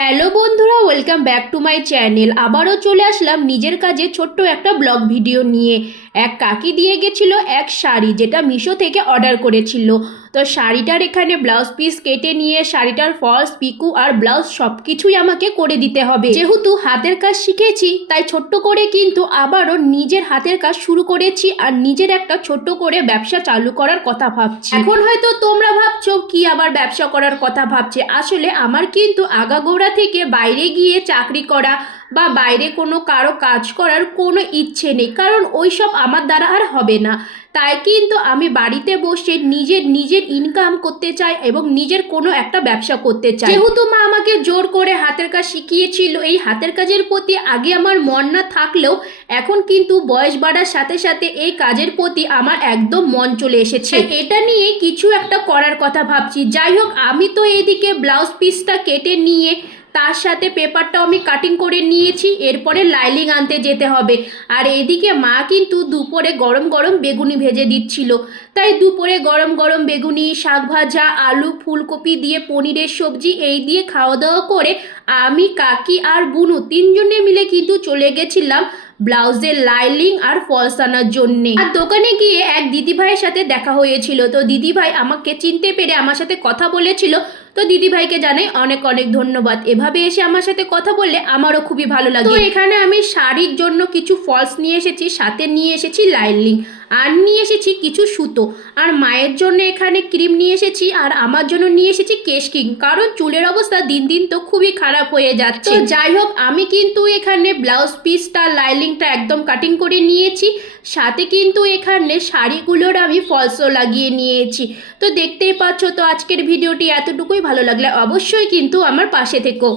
Hello বন্ধুরা, welcome back to my channel. আবারও চলে আসলাম নিজের কাজে ছোট্ট একটা ব্লগ ভিডিও নিয়ে। এক কাকি দিয়ে গেছিল এক শাড়ি, যেটা মিশো থেকে অর্ডার করেছিল। তো শাড়িটার এখানে ব্লাউজ পিস কেটে নিয়ে শাড়িটার ফলস পিকু আর ব্লাউজ সব কিছুই আমাকে করে দিতে হবে। যেহেতু হাতের কাজ শিখেছি, তাই ছোট্ট করে কিন্তু আবারও নিজের হাতের কাজ শুরু করেছি আর নিজের একটা ছোট্ট করে ব্যবসা চালু করার কথা ভাবছি। এখন হয়তো তোমরা ভাবছো কি আবার ব্যবসা করার কথা ভাবছে। আসলে আমার কিন্তু আগাগোড়া থেকে বাইরে গিয়ে চাকরি করা বা বাইরে কোনো কারো কাজ করার কোনো ইচ্ছে নেই, কারণ ওইসব আমার দ্বারা আর হবে না। তাই কিন্তু আমি বাড়িতে বসে নিজের নিজের ইনকাম করতে চাই এবং নিজের কোনো একটা ব্যবসা করতে চাই। যেহেতু মা আমাকে জোর করে হাতের কাজ শিখিয়েছিল, এই হাতের কাজের প্রতি আগে আমার মন না থাকলেও এখন কিন্তু বয়স বাড়ার সাথে সাথে এই কাজের প্রতি আমার একদম মন চলে এসেছে। এটা নিয়ে কিছু একটা করার কথা ভাবছি। যাই হোক, আমি তো এদিকে ব্লাউজ পিসটা কেটে নিয়ে তার সাথে পেপারটাও আমি কাটিং করে নিয়েছি। এরপরে লাইনিং আনতে যেতে হবে। আর এদিকে মা কিন্তু দুপুরে গরম গরম বেগুনি ভেজে দিচ্ছিল। তাই দুপুরে গরম গরম বেগুনি, শাক ভাজা, আলু, ফুলকপি দিয়ে পনিরের সবজি এই দিয়ে খাওয়া দাওয়া করে আমি, কাকি আর বুনু তিনজনে মিলে কিন্তু চলে গেছিলাম ব্লাউজের লাইনিং আর ফলস আনার জন্যে। আর দোকানে গিয়ে এক দিদিভাইয়ের সাথে দেখা হয়েছিল। তো দিদিভাই আমাকে চিনতে পেরে আমার সাথে কথা বলেছিল। তো দিদিভাইকে জানাই অনেক অনেক ধন্যবাদ। এভাবে এসে আমার সাথে কথা বললে আমারও খুবই ভালো লাগে। তো এখানে আমি শাড়ির জন্য কিছু ফলস নিয়ে এসেছি, সাথে নিয়ে এসেছি লাইনিং, আর নিয়ে এসেছি কিছু সুতো। আর মায়ের জন্য এখানে ক্রিম নিয়ে এসেছি, আর আমার জন্য নিয়ে এসেছি কেশ কিং, কারণ চুলের অবস্থা দিন দিন তো খুবই খারাপ হয়ে যাচ্ছে। তো যাই হোক, আমি কিন্তু এখানে ব্লাউজ পিসটা লাইনিংটা একদম কাটিং করে নিয়েছি, সাথে কিন্তু এখানে শাড়িগুলোর আমি ফলসও লাগিয়ে নিয়েছি। তো দেখতেই পাচ্ছ। তো আজকের ভিডিওটি এতটুকুই। ভালো লাগলে অবশ্যই কিন্তু আমার পাশে থেকো।